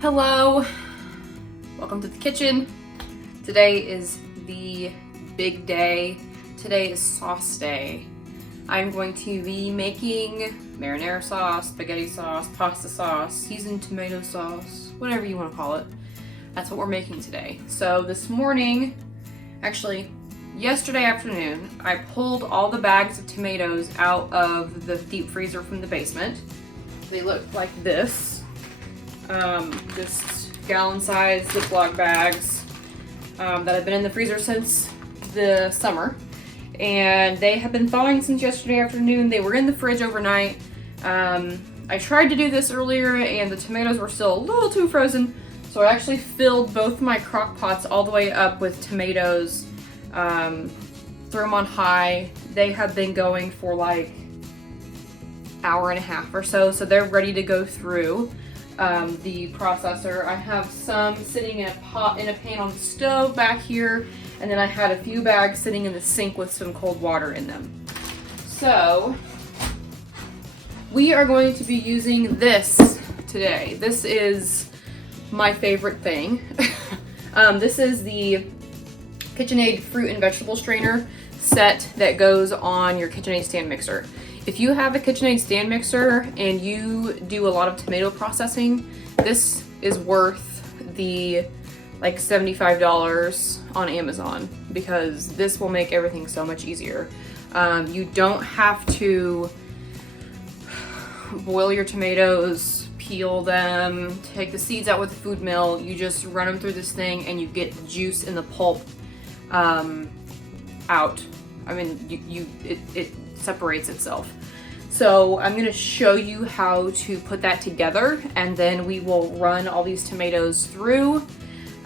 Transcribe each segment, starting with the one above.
Hello, welcome to the kitchen. Today is the big day. Today is sauce day. I'm going to be making marinara sauce, spaghetti sauce, pasta sauce, seasoned tomato sauce, whatever you want to call it. That's what we're making today. So this morning, actually yesterday afternoon, I pulled all the bags of tomatoes out of the deep freezer from the basement. They look like this. Just gallon-sized Ziploc bags that have been in the freezer since the summer. And they have been thawing since yesterday afternoon. They were in the fridge overnight. I tried to do this earlier and the tomatoes were still a little too frozen. So I actually filled both my crock pots all the way up with tomatoes. Threw them on high. They have been going for like hour and a half or so. So they're ready to go through the processor. I have some sitting in a pan on the stove back here, and then I had a few bags sitting in the sink with some cold water in them. So we are going to be using this today. This is my favorite thing. This is the KitchenAid fruit and vegetable strainer set that goes on your KitchenAid stand mixer. If you have a KitchenAid stand mixer and you do a lot of tomato processing, this is worth the like $75 on Amazon because this will make everything so much easier. You don't have to boil your tomatoes, peel them, take the seeds out with the food mill. You just run them through this thing and you get the juice and the pulp out. I mean, it separates itself. So I'm gonna show you how to put that together and then we will run all these tomatoes through.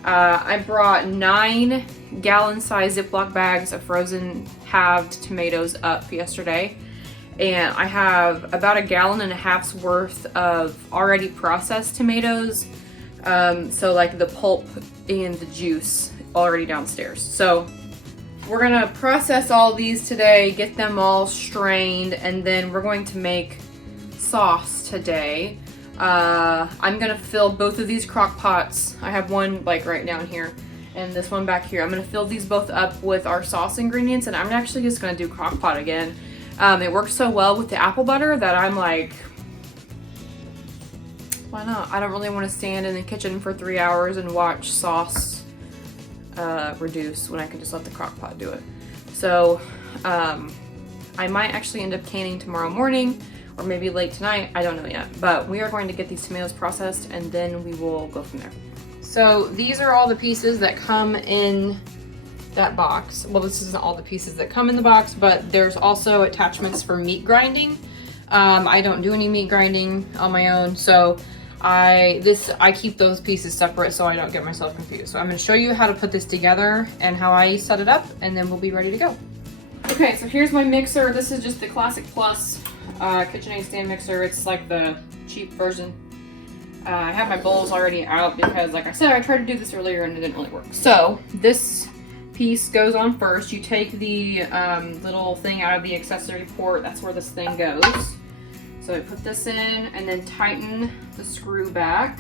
I brought 9 gallon-sized Ziploc bags of frozen halved tomatoes up yesterday. And I have about 1.5 gallons worth of already processed tomatoes. So like the pulp and the juice already downstairs. So we're gonna process all these today, get them all strained, and then we're going to make sauce today. I'm gonna fill both of these crock pots. I have one like right down here and this one back here. I'm gonna fill these both up with our sauce ingredients, and I'm actually just gonna do crock pot again. It works so well with the apple butter that I'm like, why not? I don't really want to stand in the kitchen for 3 hours and watch sauce reduce when I can just let the crock pot do it. So I might actually end up canning tomorrow morning or maybe late tonight. I don't know yet, but we are going to get these tomatoes processed and then we will go from there. So these are all the pieces that come in that box. Well, this isn't all the pieces that come in the box, but there's also attachments for meat grinding. I don't do any meat grinding on my own, so I keep those pieces separate so I don't get myself confused. So I'm going to show you how to put this together and how I set it up, and then we'll be ready to go. Okay, so here's my mixer. This is just the Classic Plus KitchenAid stand mixer. It's like the cheap version. I have my bowls already out because, like I said, I tried to do this earlier and it didn't really work. So this piece goes on first. You take the little thing out of the accessory port. That's where this thing goes. So I put this in and then tighten the screw back.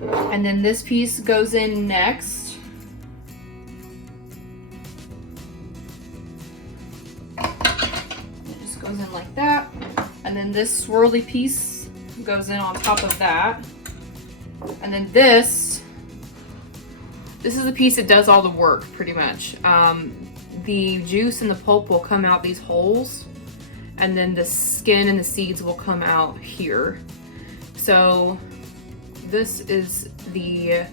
And then this piece goes in next. It just goes in like that. And then this swirly piece goes in on top of that. And then this is the piece that does all the work pretty much. The juice and the pulp will come out these holes, and then the skin and the seeds will come out here. So this is the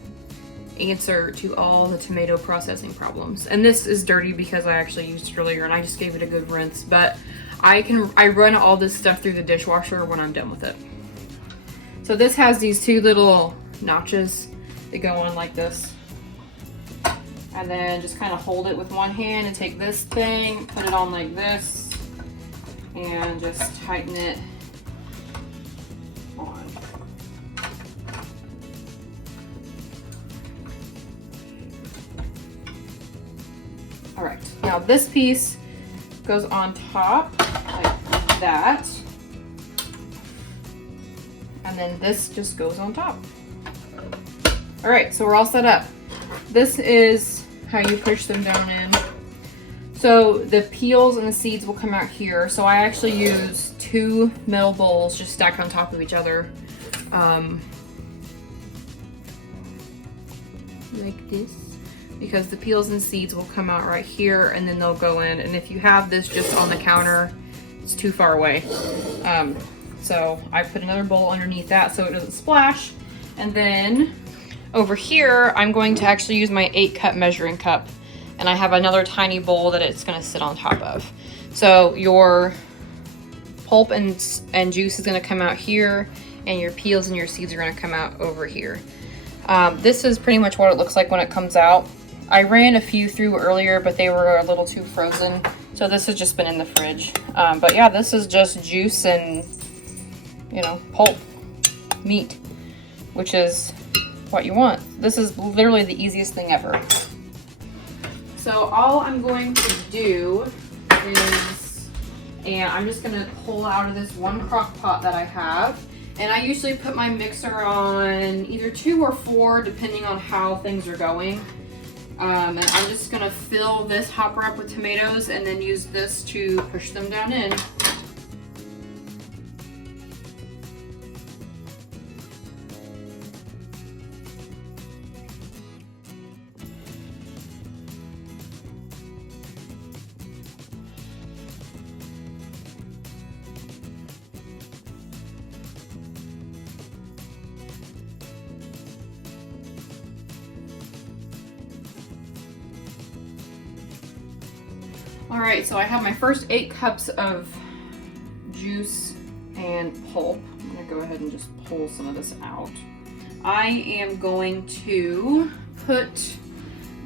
answer to all the tomato processing problems. And this is dirty because I actually used it earlier and I just gave it a good rinse, but I run all this stuff through the dishwasher when I'm done with it. So this has these 2 little notches that go on like this. And then just kind of hold it with one hand and take this thing, put it on like this, and just tighten it on. All right, now this piece goes on top like that. And then this just goes on top. All right, so we're all set up. This is how you push them down in. So the peels and the seeds will come out here. So I actually use 2 metal bowls just stacked on top of each other. Like this. Because the peels and seeds will come out right here and then they'll go in. And if you have this just on the counter, it's too far away. So I put another bowl underneath that so it doesn't splash. And then over here, I'm going to actually use my 8-cup measuring cup. And I have another tiny bowl that it's gonna sit on top of. So your pulp and juice is gonna come out here, and your peels and your seeds are gonna come out over here. This is pretty much what it looks like when it comes out. I ran a few through earlier, but they were a little too frozen. So this has just been in the fridge. But yeah, this is just juice and, you know, pulp, meat, which is what you want. This is literally the easiest thing ever. So all I'm going to do is, and I'm just gonna pull out of this one crock pot that I have. And I usually put my mixer on either 2 or 4, depending on how things are going. And I'm just gonna fill this hopper up with tomatoes and then use this to push them down in. All right, so I have my first 8 cups of juice and pulp. I'm gonna go ahead and just pull some of this out. I am going to put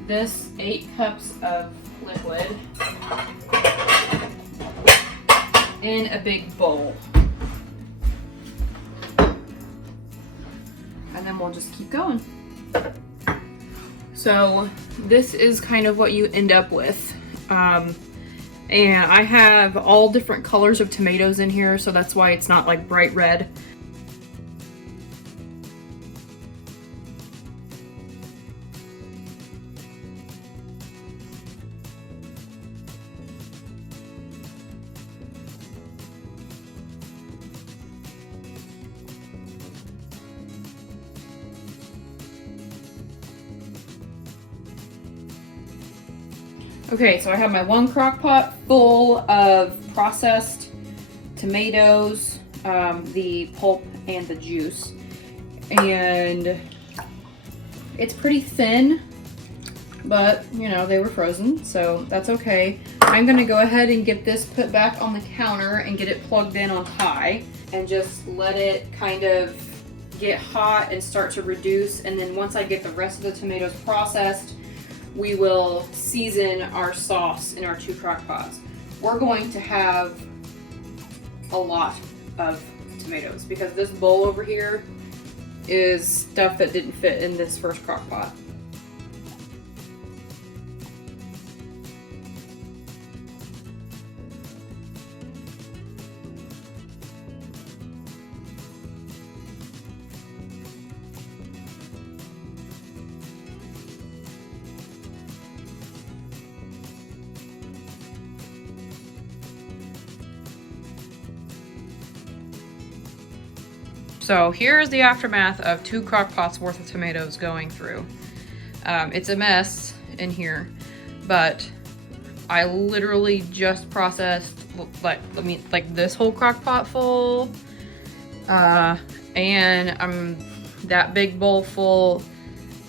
this 8 cups of liquid in a big bowl. And then we'll just keep going. So this is kind of what you end up with. And I have all different colors of tomatoes in here, so that's why it's not like bright red. Okay, so I have my one crock pot full of processed tomatoes, the pulp and the juice. And it's pretty thin, but you know, they were frozen, so that's okay. I'm gonna go ahead and get this put back on the counter and get it plugged in on high and just let it kind of get hot and start to reduce. And then once I get the rest of the tomatoes processed, we will season our sauce in our 2 crock pots. We're going to have a lot of tomatoes because this bowl over here is stuff that didn't fit in this first crock pot. So here's the aftermath of 2 crock pots worth of tomatoes going through. It's a mess in here, but I literally just processed like this whole crock pot full, and that big bowl full,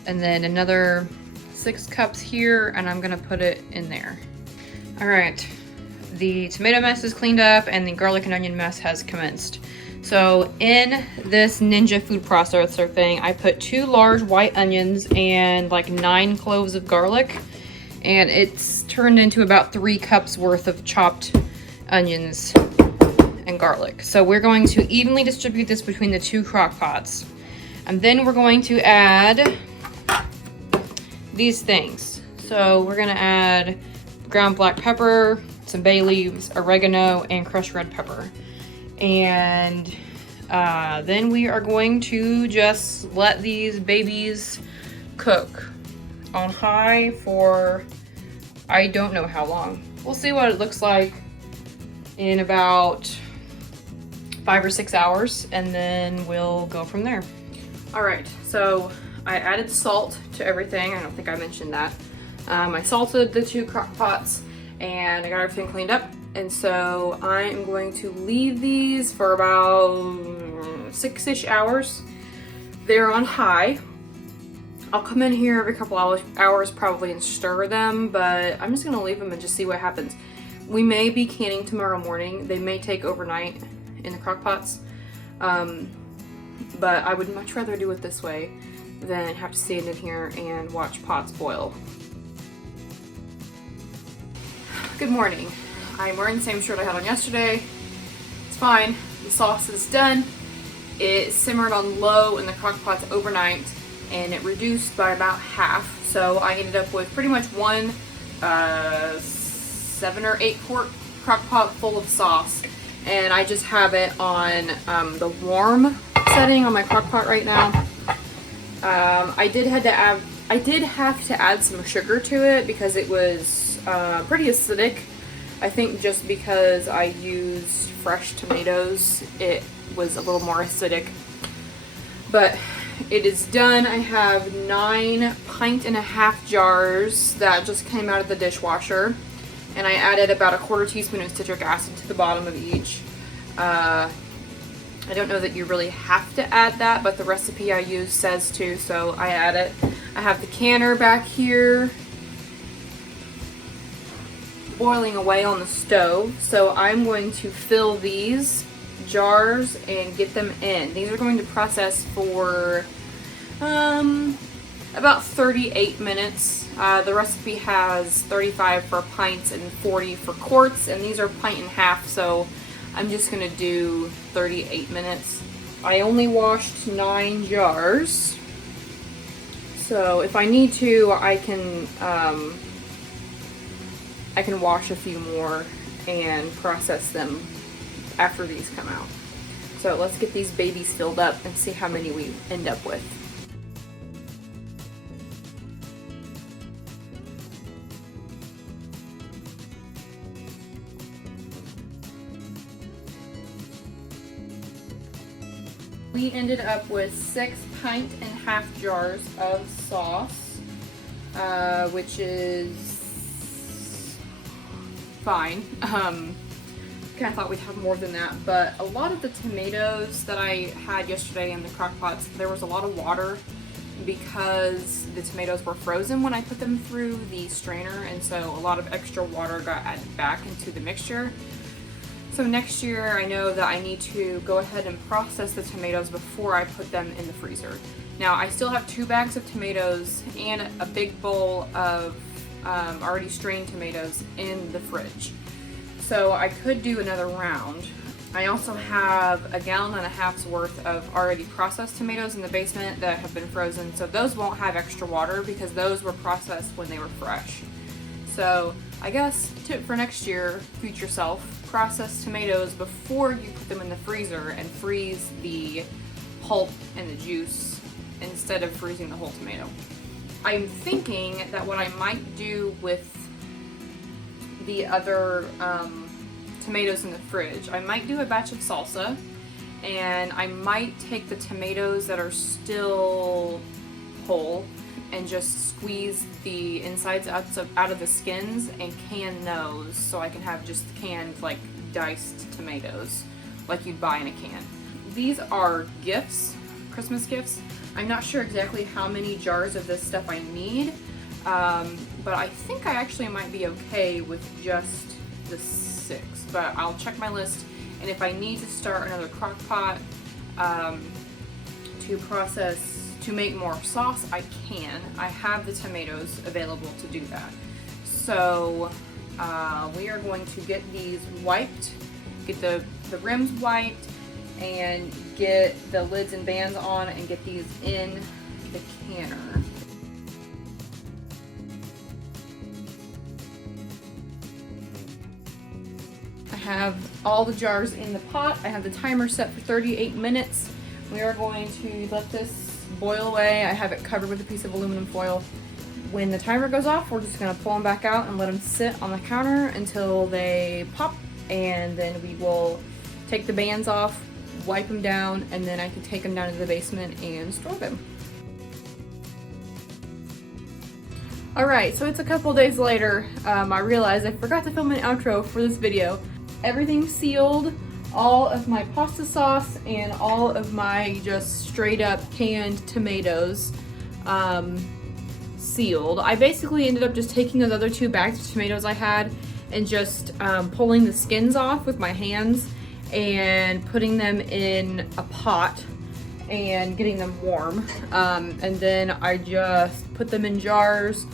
and then another 6 cups here, and I'm gonna put it in there. All right, the tomato mess is cleaned up and the garlic and onion mess has commenced. So in this Ninja food processor thing, I put 2 large white onions and like 9 cloves of garlic, and it's turned into about 3 cups worth of chopped onions and garlic. So we're going to evenly distribute this between the 2 crock pots. And then we're going to add these things. So we're gonna add ground black pepper, some bay leaves, oregano, and crushed red pepper. And Then we are going to just let these babies cook on high for I don't know how long. We'll see what it looks like in about 5 or 6 hours, and then we'll go from there. All right, so I added salt to everything. I don't think I mentioned that. I salted the 2 crock pots and I got everything cleaned up. And so I am going to leave these for about 6-ish hours. They're on high. I'll come in here every couple hours probably and stir them, but I'm just gonna leave them and just see what happens. We may be canning tomorrow morning. They may take overnight in the crock pots. But I would much rather do it this way than have to stand in here and watch pots boil. Good morning. I'm wearing the same shirt I had on yesterday. It's fine. The sauce is done. It simmered on low in the crock pots overnight and it reduced by about half. So I ended up with pretty much one 7 or 8 quart crock pot full of sauce. And I just have it on the warm setting on my crock pot right now. I did have to add some sugar to it because it was pretty acidic. I think just because I used fresh tomatoes, it was a little more acidic. But it is done. I have 9.5 pint jars that just came out of the dishwasher. And I added about 1/4 teaspoon of citric acid to the bottom of each. I don't know that you really have to add that, but the recipe I use says to, so I add it. I have the canner back here boiling away on the stove, so I'm going to fill these jars and get them in. These are going to process for about 38 minutes. The recipe has 35 for pints and 40 for quarts, and these are 1.5 pints, so I'm just gonna do 38 minutes. I only washed 9 jars, so if I need to, I can wash a few more and process them after these come out. So let's get these babies filled up and see how many we end up with. We ended up with 6.5 pint jars of sauce, which is fine. Kind of thought we'd have more than that, but a lot of the tomatoes that I had yesterday in the crock pots, there was a lot of water because the tomatoes were frozen when I put them through the strainer, and so a lot of extra water got added back into the mixture. So next year I know that I need to go ahead and process the tomatoes before I put them in the freezer. Now I still have 2 bags of tomatoes and a big bowl of already strained tomatoes in the fridge. So I could do another round. I also have 1.5 gallons worth of already processed tomatoes in the basement that have been frozen, so those won't have extra water because those were processed when they were fresh. So I guess tip for next year, future self, process tomatoes before you put them in the freezer and freeze the pulp and the juice instead of freezing the whole tomato. I'm thinking that what I might do with the other tomatoes in the fridge, I might do a batch of salsa, and I might take the tomatoes that are still whole and just squeeze the insides out of the skins and can those, so I can have just canned, like, diced tomatoes like you'd buy in a can. These are gifts, Christmas gifts. I'm not sure exactly how many jars of this stuff I need, but I think I actually might be okay with just the 6, but I'll check my list, and if I need to start another crock pot to make more sauce, I can. I have the tomatoes available to do that. So we are going to get these wiped, get the rims wiped, and get the lids and bands on and get these in the canner. I have all the jars in the pot. I have the timer set for 38 minutes. We are going to let this boil away. I have it covered with a piece of aluminum foil. When the timer goes off, we're just gonna pull them back out and let them sit on the counter until they pop, and then we will take the bands off, wipe them down, and then I can take them down to the basement and store them. Alright, so it's a couple days later. I realized I forgot to film an outro for this video. Everything's sealed. All of my pasta sauce and all of my just straight up canned tomatoes sealed. I basically ended up just taking those other 2 bags of tomatoes I had and just pulling the skins off with my hands and putting them in a pot and getting them warm. And then I just put them in jars,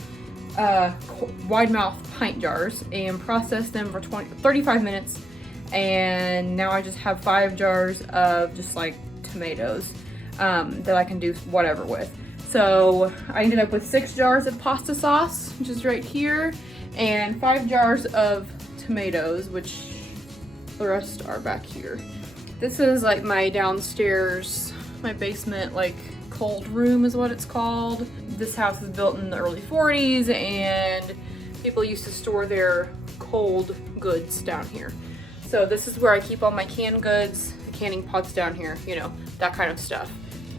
wide mouth pint jars, and processed them for 35 minutes. And now I just have 5 jars of just like tomatoes that I can do whatever with. So I ended up with 6 jars of pasta sauce, which is right here, and 5 jars of tomatoes, which the rest are back here. This is like my downstairs, my basement, like cold room is what it's called. This house was built in the early 40s and people used to store their cold goods down here. So this is where I keep all my canned goods, the canning pots down here, you know, that kind of stuff.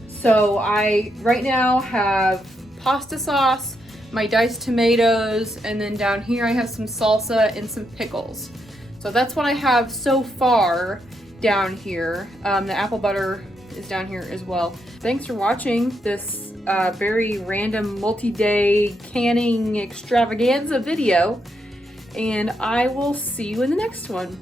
So I right now have pasta sauce, my diced tomatoes, and then down here I have some salsa and some pickles. So that's what I have so far down here. The apple butter is down here as well. Thanks for watching this very random multi-day canning extravaganza video, and I will see you in the next one.